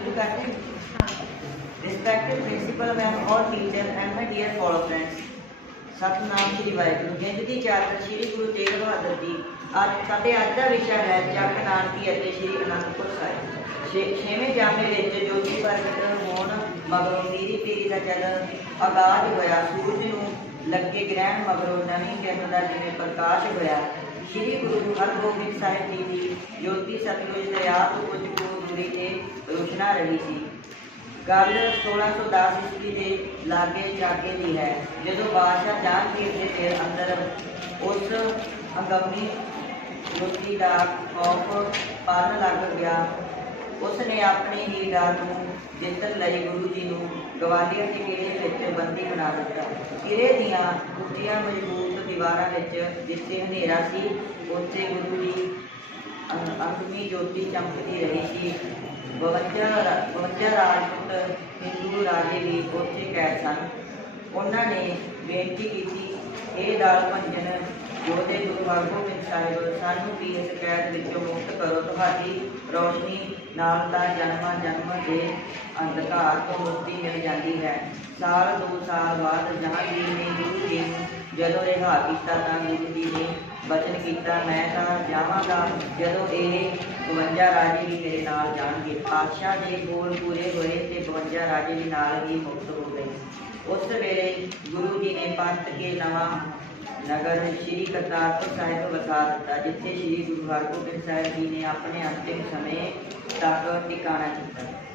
ਸ਼ੁਰੂ ਕਰਦੇ respected principal ma'am ਔਰ teacher and my dear fellow Satnam Shri Waheguru ਜਿੰਦ ਦੀ ਸ੍ਰੀ ਗੁਰੂ ਤੇਗ ਬਹਾਦਰ ਜੀ ਅੱਜ ਸਾਡੇ ਅੱਜ ਦਾ ਵਿਸ਼ਾ ਹੈ ਚੱਕ ਨਾਨਕੀ ਅਤੇ ਸ੍ਰੀ ਅਨੰਦਪੁਰ ਸਾਹਿਬ। ਛੇਵੇਂ ਜਾਮੇ ਵਿੱਚ ਜੋਤੀ ਪ੍ਰਗਟ ਹੋਣ ਮਗਰੋਂ ਮੀਰੀ ਪੀਰੀ ਦਾ ਚੱਲਣ ਆਗਾਜ਼ ਹੋਇਆ। ਸੂਰਜ ਨੂੰ ਲੱਗੇ ਗ੍ਰਹਿਣ ਮਗਰੋਂ ਨਵੀਂ ਕਿਰਨ ਦਾ ਜਿਵੇਂ ਪ੍ਰਕਾਸ਼ ਹੋਇਆ। ਸ੍ਰੀ ਗੁਰੂ ਹਰਗੋਬਿੰਦ ਸਾਹਿਬ ਜੀ ਦੀ ਜੋਤੀ ਸਤਲੁਜ ਦਰਿਆ ਤੋਂ ਕੁਝ ਕੁ ਦੂਰੀ ਤੇ ਰੋਸ਼ਨਾ ਰਹੀ ਸੀ। ਗੱਲ 1610 ਈਸਵੀ ਦੇ ਲਾਗੇ ਚਾਗੇ ਦੀ ਹੈ, ਜਦੋਂ ਬਾਦਸ਼ਾਹ ਜਹਾਂਗੀਰ ਦੇ ਫਿਰ ਅੰਦਰ ਉਸ ਅੰਗਮੀ ਜੋਤੀ ਦਾ ਖੌਫ ਪਾਲਣ ਲੱਗ ਗਿਆ। ਉਸ ਨੇ ਆਪਣੀ ਹੀ ਡਰ ਨੂੰ ਜਿੱਤਣ ਲਈ ਗੁਰੂ ਜੀ ਨੂੰ ਗਵਾਲੀਅਰ ਦੇ ਕਿਲੇ ਵਿੱਚ ਬੰਦੀ ਬਣਾ ਦਿੱਤਾ। ਕਿਲੇ ਦੀਆਂ ਉੱਚੀਆਂ ਮਜ਼ਬੂਤ ਦੀਵਾਰਾਂ ਵਿੱਚ ਜਿੱਥੇ ਹਨੇਰਾ ਸੀ, ਉੱਥੇ ਗੁਰੂ ਜੀ ਅੰ- ਜੋਤੀ ਚਮਕਦੀ ਰਹੀ ਸੀ। 52 ਰਾ- 52 ਰਾਜਪੂਤ ਹਿੰਦੂ ਰਾਜੇ ਵੀ ਉੱਥੇ ਕੈਦ ਸਨ। ਉਹਨਾਂ ਨੇ ਬੇਨਤੀ ਕੀਤੀ ਇਹ ਦਾਲ ਭੰਜਨ ਜੋਦੇ ਗੁਰੂ ਹਰਗੋਬਿੰਦ ਸਾਹਿਬ ਸਾਨੂੰ ਵੀ ਇਸ ਕੈਦ ਵਿੱਚੋਂ ਮੁਕਤ ਕਰੋ। ਤੁਹਾਡੀ ਰੋਸ਼ਨੀ ਨਾਲ ਤਾਂ ਜਨਮਾਂ ਜਨਮ ਦੇ ਅੰਧਕਾਰ ਤੋਂ ਮੁਕਤੀ ਮਿਲ ਜਾਂਦੀ ਹੈ। ਸਾਲ ਦੋ ਸਾਲ ਬਾਅਦ ਜਹਾਂਗੀਰ ਨੇ ਗੁਰੂ ਜੀ ਨੂੰ ਜਦੋਂ ਰਿਹਾ ਕੀਤਾ ਤਾਂ ਗੁਰੂ ਜੀ ਨੇ ਬਚਨ ਕੀਤਾ, ਮੈਂ ਤਾਂ ਜਾਵਾਂਗਾ ਜਦੋਂ ਇਹ 52 ਰਾਜੇ ਵੀ ਮੇਰੇ ਨਾਲ ਜਾਣਗੇ। ਪਾਤਸ਼ਾਹ ਦੇ ਬੋਲ ਪੂਰੇ ਹੋਏ ਤੇ 52 ਰਾਜੇ ਵੀ ਨਾਲ ਹੀ ਮੁਕਤ ਹੋ ਗਏ। ਉਸ ਵੇਲੇ ਗੁਰੂ ਜੀ ਨੇ ਪੰਥ ਕੇ ਨਵਾਂ ਨਗਰ ਸ੍ਰੀ ਕਰਤਾਰਪੁਰ ਸਾਹਿਬ ਵਸਾ ਦਿੱਤਾ, ਜਿੱਥੇ ਸ੍ਰੀ ਗੁਰੂ ਹਰਗੋਬਿੰਦ ਸਾਹਿਬ ਜੀ ਨੇ ਆਪਣੇ ਅੰਤਿਮ ਸਮੇਂ ਤੱਕ ਟਿਕਾਣਾ ਕੀਤਾ।